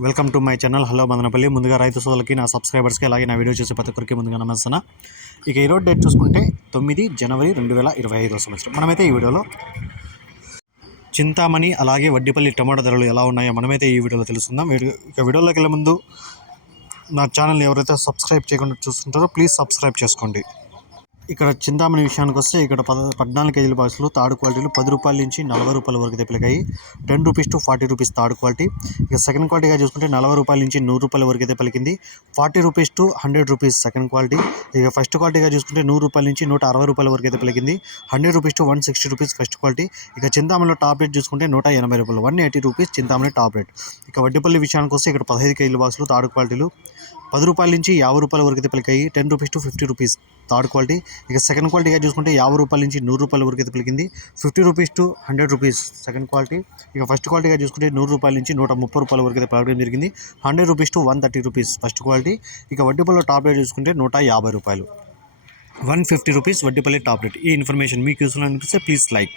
Welcome to my channel. Hello Madanapalle. ముందుగా రైతు సోదరులకి నా సబ్స్క్రైబర్స్కి అలాగే నా వీడియో చూసే ప్రతి ఒక్కరికి ముందుగా నమస్తున్నా ఇక ఈరోజు డేట్ చూసుకుంటే తొమ్మిది జనవరి రెండు వేల ఇరవై ఐదో సంవత్సరం. మనమైతే ఈ వీడియోలో చింతామణి అలాగే వడ్డీపల్లి టమాటా ధరలు ఎలా ఉన్నాయో మనమైతే ఈ వీడియోలో తెలుసుకుందాం. వీడియో ఇక వీడియోలోకి వెళ్ళే ముందు నా ఛానల్ ఎవరైతే సబ్స్క్రైబ్ చేయకుండా చూస్తుంటారో ప్లీజ్ సబ్స్క్రైబ్ చేసుకోండి. ఇక్కడ చింతామణి విషయానికి వస్తే ఇక్కడ పద పద్నాలుగు కేజీల బాక్సులు థర్డ్ క్వాలిటీలు పది రూపాయల నుంచి నలభై రూపాయల వరకు తెప్పలికాయి. Ten rupees to forty rupees third quality. ఇక సెకండ్ క్వాలిటీగా చూసుకుంటే నలభై రూపాయల నుంచి నూరు రూపాయల వరకు అయితే పలికింది. Forty rupees to hundred rupees second quality. ఇక ఫస్ట్ క్వాలిటీగా చూసుకుంటే నూరు రూపాయల నుంచి నూట అరవై రూపాయల వరకు అయితే పలికింది. Hundred rupees to one sixty rupees first quality. ఇక చింతామణిలో టాప్ రేట్ చూసుకుంటే నూట ఎనభై రూపాయలు one eighty rupees Chintamani top rate. ఇక వడ్డీపల్లి విషయానికి వస్తే ఇక్కడ పదహైదు కేజీల బాక్సులు థర్డ్ క్వాలిటీలు. పది రూపాయల నుంచి యాభై రూపాయల వరకు అయితే పలికాయి. Ten rupees to fifty rupees third quality. ఇక సెకండ్ క్వాలిటీగా చూసుకుంటే యాభై రూపాయల నుంచి నూరు రూపాయల వరకు అయితే పలికింది. Fifty rupees to hundred rupees second quality ఇక ఫస్ట్ క్వాలిటీగా చూసుకుంటే నూరు రూపాయల నుంచి నూట ముప్పై రూపాయల వరకు అయితే పలకడం జరిగింది. Hundred rupees to one thirty rupees first quality ఇక వడ్డీపల్లి టాప్ రేట్ చూసుకుంటే నూట యాభై రూపాయలు. One fifty rupees Vaddipalli top rate ఈ ఇన్ఫర్మేషన్ మీకు యూస్ఫుల్ అనిపిస్తే ప్లీజ్ లైక్